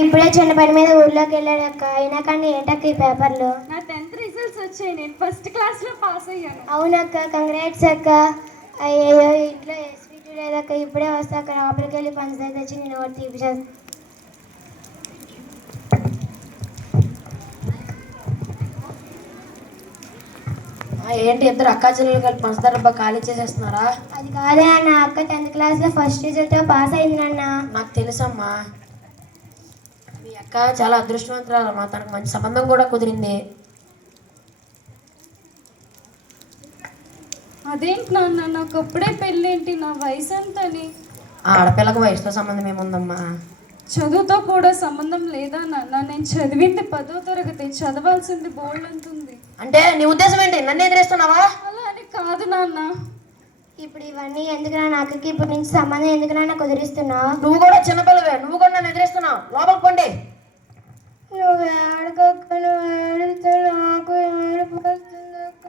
ఇప్పుడే చిన్న పని మీద ఊర్లోకి వెళ్ళాడు అక్క. అయినా కానీ ఏంటక్క ఈ పేపర్లో? నా 10th రిజల్ట్స్ వచ్చాయి. నేను ఫస్ట్ క్లాస్లో పాస్ అయ్యాను. అవునక్క, కంగ్రాట్స్ అక్క. అయ్యో ఇంట్లో స్వీట్ లేదక్క. ఇప్పుడే వస్తా అక్క. లోపలికి వెళ్ళి పంచదార తెచ్చి నేను ఒకటి తీపిస్తాను. ఏంటి ఇద్దరు అక్కా చెల్లెలు కలిపి పంచదార డబ్బా ఖాళీ చేసేస్తున్నారా? అది కాదే అన్న, అక్క 10th క్లాస్లో ఫస్ట్ రిజల్ట్ పాస్ అయింది నాన్న. నాకు తెలుసమ్మా, మీ అక్క చాలా అదృష్టవంతురాలమ్మా. తనకు మంచి సంబంధం కూడా కుదిరింది. అదేంటి నాన్న, నాకు అప్పుడే పెళ్ళేంటి? నా వయసు ఎంతని? ఆ ఆడపిల్లకు వయసుతో సంబంధం ఏముందమ్మా? చదువుతో కూడా సంబంధం లేదా నాన్న? నేను చదివింది 10వ తరగతి, చదవాల్సింది బోల్డ్ అంతుంది. అంటే నీ ఉద్దేశం ఏంటి? నన్ను ఎదిరిస్తున్నావా? అలా అని కాదు నాన్న. ఇప్పుడు ఇవన్నీ ఎందుకు నాన్న? అక్కకి ఇప్పుడు నుంచి సంబంధం ఎందుకు నాన్న కుదిరిస్తున్నావు? నువ్వు కూడా చిన్నపిల్లవే, నువ్వు కూడా నన్ను ఎదిరిస్తున్నావు. లోపలికి పండి. నువ్వు ఏడకక్క, నువ్వు ఏడితే నాకు ఏడుపు వస్తుందక్క.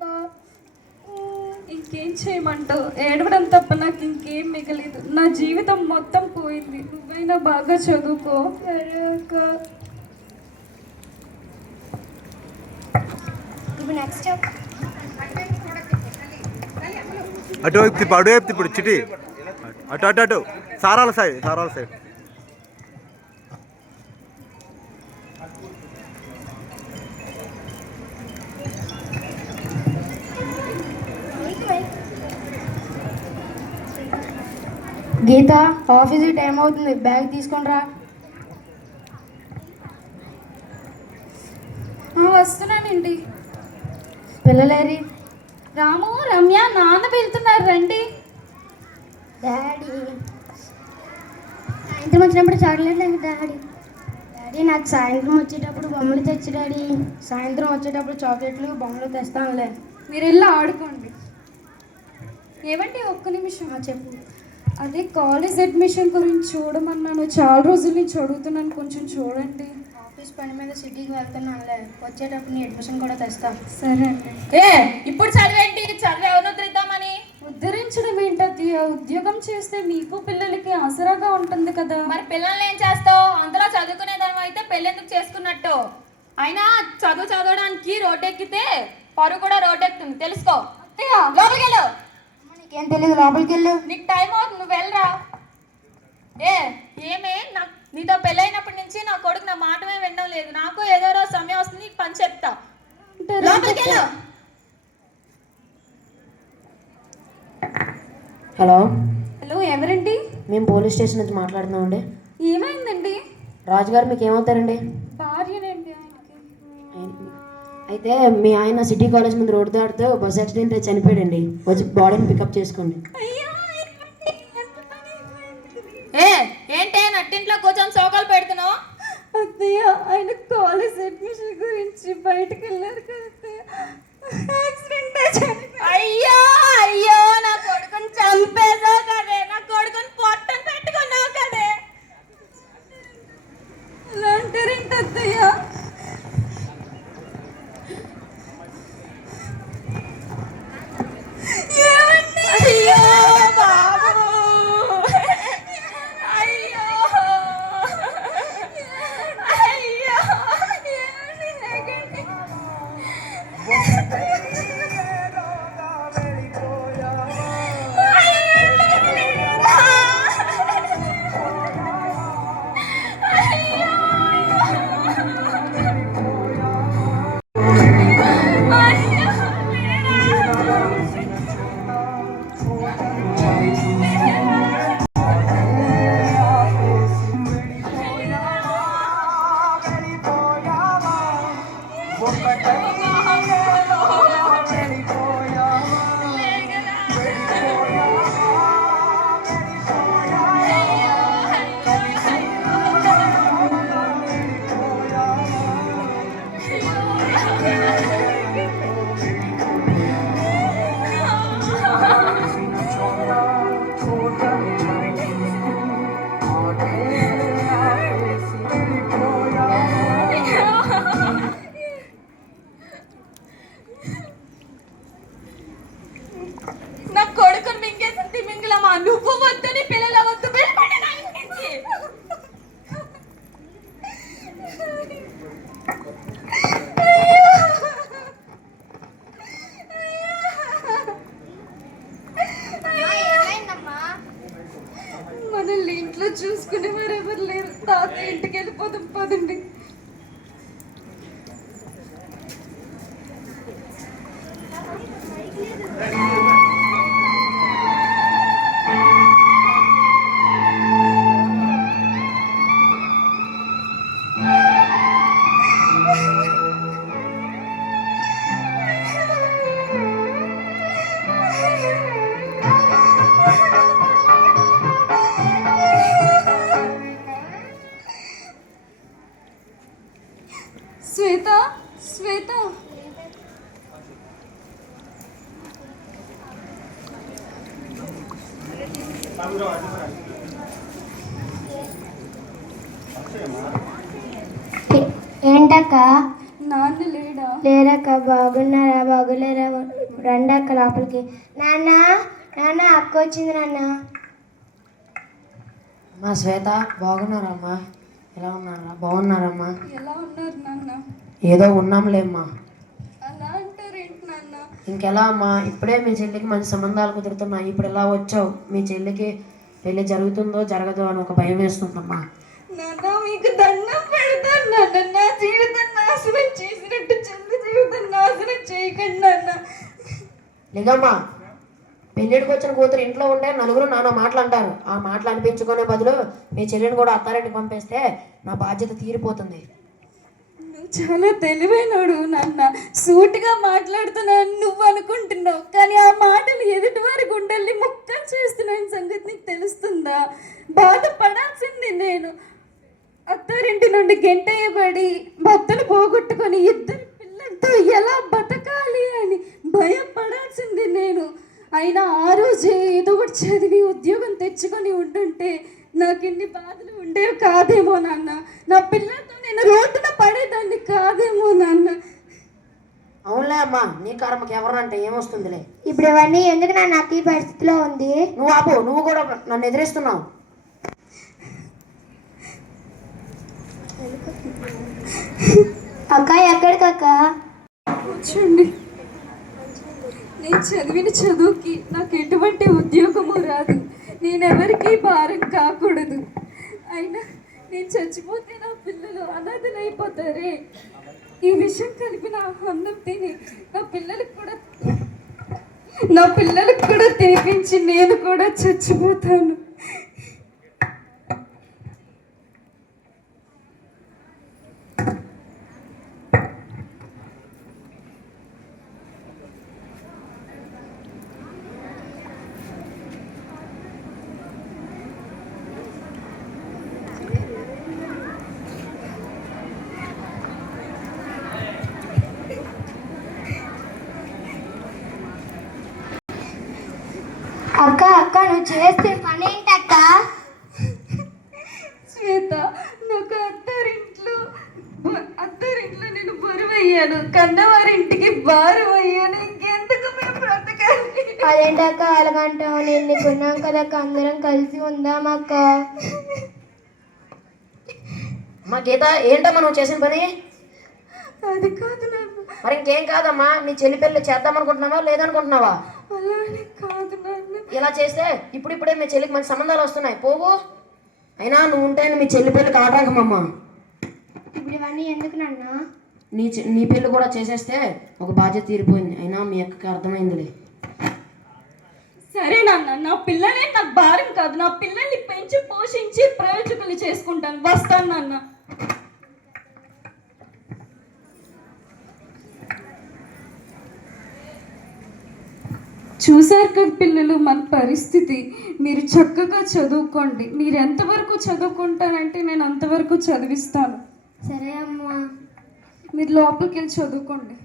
ఇంకేం చేయమంటావు? ఏడవడం తప్ప నాకు ఇంకేం మిగలేదు. నా జీవితం మొత్తం పోయింది. నువ్వైనా బాగా చదువుకో. సరే అక్క. ఇప్పుడు నెక్స్ట్ అటువైపు తిప్పు, అటువైపు తిప్పుడు చిటి. అటు అటు అటు సారాల సైడ్, సారాల సైడ్. గీత, ఆఫీస్కి టైం అవుతుంది, బ్యాగ్ తీసుకొని రా. వస్తున్నానండి. పిల్లలేరి? రాము, రమ్య, నాన్న వెళ్తున్నారు, రండి. డాడీ సాయంత్రం వచ్చినప్పుడు చాక్లెట్ లేదు డాడీ. డాడీ నాకు సాయంత్రం వచ్చేటప్పుడు బొమ్మలు తెచ్చి డాడీ. సాయంత్రం వచ్చేటప్పుడు చాక్లెట్లు బొమ్మలు తెస్తానులే. మీరు వెళ్ళి ఆడుకోండి. ఏమండి, ఒక్క నిమిషం. చెప్పు. అదే కాలేజ్ అడ్మిషన్ గురించి చూడమన్నాను. చాలా రోజుల నుంచి అడుగుతున్నాను, కొంచెం చూడండి. ఆఫీస్ పని మీద సిటీకి వెళ్తున్నానులే. వచ్చేటప్పుడు నీ అడ్మిషన్ కూడా తెస్తా. సరే అండి. ఇప్పుడు చదివేంటి? చదివి ఎవరిని ఉద్ధరిద్దామని? ఉద్ధరించడం ఏంటది? ఉద్యోగం చేస్తే మీకు పిల్లలకి ఆసరాగా ఉంటుంది కదా. మరి పిల్లల్ని ఏం చేస్తావు? అందులో చదువుకునేదాని అయితే పెళ్ళెందుకు చేసుకున్నట్టు? అయినా చదవడానికి రోడ్డెక్కితే పరువు కూడా రోడ్డెక్కుతుంది, తెలుసుకో. లోపలికి వెళ్ళు. నీకేం తెలియదు, లోపలికి వెళ్ళు. నీకు టైం అవుతుంది, నువ్వు వెళ్ళరా. ఏమే, నాకు నీతో పెళ్ళైనప్పటి నుంచి నా కొడుకు నా మాటమే వినడం లేదు. నాకు ఏదో రోజు సమయం వస్తుంది, నీకు పని చెప్తా. లోపలికి వెళ్ళు. హలో హలో, ఎవరండి? మేము పోలీస్ స్టేషన్ నుంచి మాట్లాడుతున్నామండి. ఏమైందండి? రాజుగారు మీకు ఏమవుతారండి? భార్యనండి ఆయనకి. అయితే మీ ఆయన సిటీ కాలేజ్ ముందు రోడ్డు దాటితే బస్ యాక్సిడెంట్ అయి చనిపోయాడండి. వచ్చి బాడీని పికప్ చేసుకోండి. ఏంటే నట్టింట్లో కూర్చొని సోకాలు పెడుతున్నావు? అత్తయ్య, ఆయన కాలేజ్ అడ్మిషన్ గురించి బయటకు వెళ్ళారు కదా, యాక్సిడెంట్. అయ్యో అయ్యో, నా కొడుకుని చంపేసావు కదే, నా కొడుకుని పొట్టను పెట్టుకున్నావు కదే. అలా అంటారేంటి అత్తయ్య? అయ్యో బాబు, అయ్యో అయ్యో. వెళ్ళిపోదాం పదండి. శ్వేత, శ్వేత, ఏంటక్క? నాన్న లేడా? లేరక్క. బాగున్నారా? బాగులేరా? రండి అక్క లోపలికి. నాన్న, నాన్న అక్క వచ్చింది నాన్న. అమ్మా శ్వేత, బాగున్నారమ్మా? ఎలా ఉన్నారా? బాగున్నారమ్మా? ఎలా ఉన్నారు నాన్న? ఏదో ఉన్నాంలేమ్మా. అలా అంటారేంటి నాన్న? ఇంకెలా అమ్మా? ఇప్పుడే మీ చెల్లికి మంచి సంబంధాలు కుదురుతున్నాయి, ఇప్పుడు ఎలా వచ్చావు? మీ చెల్లికి పెళ్లి జరుగుతుందో జరగదో అని ఒక భయం వేస్తుందమ్మా. నాన్న మీకు దండం పెడతాను నాన్న. నా జీవితం నాశనం చేసినట్టు చెల్లి జీవితం నాశనం చేయకండి నాన్న. నిజమ్మా, పెళ్ళిడికి వచ్చిన కూతురు ఇంట్లో ఉంటే నలుగురు నాన్న మాటలు అంటారు. ఆ మాటలు అనిపించుకునే బదులు మీ చెల్లిని కూడా అత్తారింటికి పంపేస్తే నా బాధ్యత తీరిపోతుంది. నువ్వు చాలా తెలివైనడు నాన్న. సూటిగా మాట్లాడుతున్నాను నువ్వు అనుకుంటున్నావు, కానీ ఆ మాటలు ఎదుటి వారి గుండెల్ని ముక్కలు చేస్తున్నాయని సంగతి నీకు తెలుస్తుందా? బాధపడాల్సింది నేను. అత్తారింటి నుండి గెంటేయబడి భర్తను పోగొట్టుకొని ఇద్దరు పిల్లలతో ఎలా బతకాలి అని భయపడాల్సింది నేను. అయినా ఆ రోజే ఏదో ఒకటి చదివి ఉద్యోగం తెచ్చుకొని ఉండుంటే నాకు ఇన్ని బాధలు ఉండేవి కాదేమో నాన్న. నా పిల్లలతో నేను రోడ్డున పడేదాన్ని కాదేమో నాన్న. అవునులే అమ్మా, నీ కర్మకి ఎవరంటే ఏమొస్తుందిలే. ఇప్పుడు ఇవన్నీ ఎందుకు నాన్న? నాకు ఈ పరిస్థితిలో ఉంది. నువ్వు ఆపు, నువ్వు కూడా నన్ను ఎదిరిస్తున్నావు. అక్క ఎక్కడికక్క? కూర్చోండి. నేను చదివిన చదువుకి నాకు ఎటువంటి ఉద్యోగము రాదు. నేనెవరికి భారం కాకూడదు. అయినా నేను చచ్చిపోతే నా పిల్లలు అనాథలైపోతారే. ఈ విషయం కలిపిన అన్నం తిని నా పిల్లలకు కూడా తినిపించి నేను కూడా చచ్చిపోతాను. అక్క అక్క నువ్వు చేస్తే పని ఏంటక్క? శ్వేత, నాకు అత్తారింట్లో నేను బరువు అయ్యాను, కన్నవారింటికి భారం అయ్యాను. ఇంకెందుకు మేము బ్రతకాలి? అదేంటక్క అలాగంటావు? నేను నీకున్నాం కదక్క, అందరం కలిసి ఉందాం అక్క. అమ్మా గీత, ఏంటమ్మా నువ్వు చేసిన పని? అది కాదు నాన్న. మరి ఇంకేం కాదమ్మా, నీ చెల్లి పెళ్ళి చేద్దామనుకుంటున్నావా లేదనుకుంటున్నావా? అలానే కాదు నాన్న. ఇలా చేస్తే ఇప్పుడిప్పుడే మీ చెల్లికి మంచి సంబంధాలు వస్తున్నాయి, పోవు. అయినా నువ్వు ఉంటే మీ చెల్లి పెళ్ళికి ఆటంకమమ్మా. ఇప్పుడు ఇవన్నీ ఎందుకు నాన్న? నీ పెళ్ళి కూడా చేసేస్తే ఒక బాధ్యత తీరిపోయింది. అయినా మీ అక్కకి అర్థమైందిలే. సరే నాన్న, నా పిల్లలే నాకు భారం కాదు. నా పిల్లల్ని పెంచి పోషించి ప్రయోజకులు చేసుకుంటాను. వస్తాను నాన్న. చూసారు కదా పిల్లలు మన పరిస్థితి. మీరు చక్కగా చదువుకోండి. మీరు ఎంతవరకు చదువుకుంటారంటే నేను అంతవరకు చదివిస్తాను. సరే అమ్మా. మీరు లోపలికి వెళ్ళి చదువుకోండి.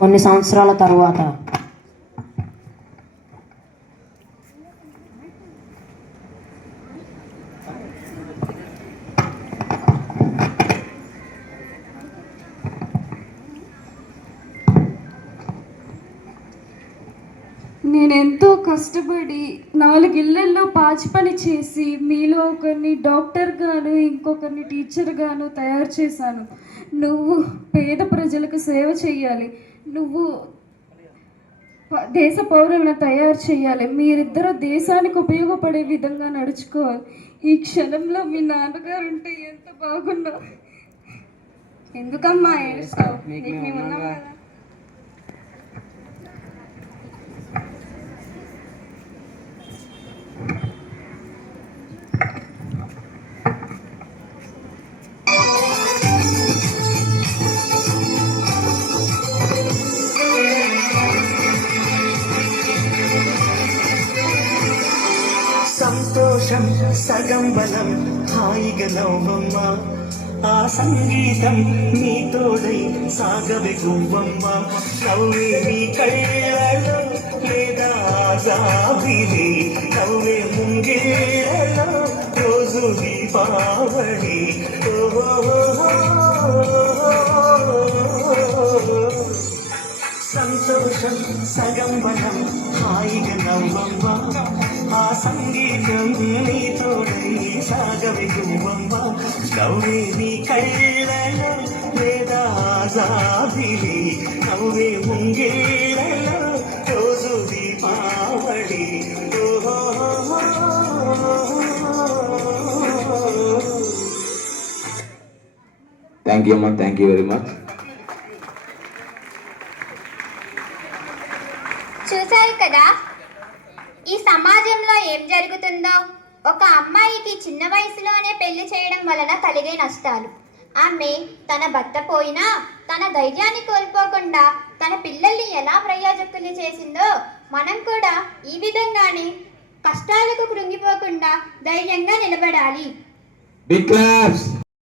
కొన్ని సంవత్సరాల తరువాత కష్టపడి 4 ఇళ్లల్లో పాచి పని చేసి మీలో ఒకరిని డాక్టర్ గాను ఇంకొకరిని టీచర్ గాను తయారు చేశాను. నువ్వు పేద ప్రజలకు సేవ చేయాలి, నువ్వు దేశ పౌరులను తయారు చేయాలి, మీరిద్దరూ దేశానికి ఉపయోగపడే విధంగా నడుచుకోవాలి. ఈ క్షణంలో మీ నాన్నగారు ఉంటే ఎంత బాగున్నా. ఎందుకమ్మా ఏడుస్తావు? నీకు మేము ఉన్నాం కదా. సంతోషం సగం బలం హాయిగా నవ్వమ్మ, ఆ సంగీతం నీ తోడై సాగవే గువ్వమ్మ. నవ్వే నీ కళ్ళలో లేదా జాబిలి, నవ్వే ముంగేళ్ళలో రోజు దీపావళి. సంతోషం సగం బలం హాయిగా నవ్వమ్మ, ఆ సంగీతం నీ తోడై సాగవే గువ్వమ్మ. నవ్వే నీ కళ్ళలో లేదా జాబిలి, నవ్వే ముంగేళ్ళలో రోజు దీపావళి. థ్యాంక్ యూ అమ్మా, థ్యాంక్ యూ వెరీ మచ్. చూశారు కదా ఈ సమాజంలో ఏం జరుగుతుందో. ఒక అమ్మాయికి చిన్న వయసులోనే పెళ్లి చేయడం వలన కలిగే నష్టాలు. ఆమె తన భర్త పోయినా తన ధైర్యాన్ని కోల్పోకుండా తన పిల్లల్ని ఎలా ప్రయోజకులు చేసిందో మనం కూడా ఈ విధంగానే కష్టాలకు కృంగిపోకుండా ధైర్యంగా నిలబడాలి. Big claps.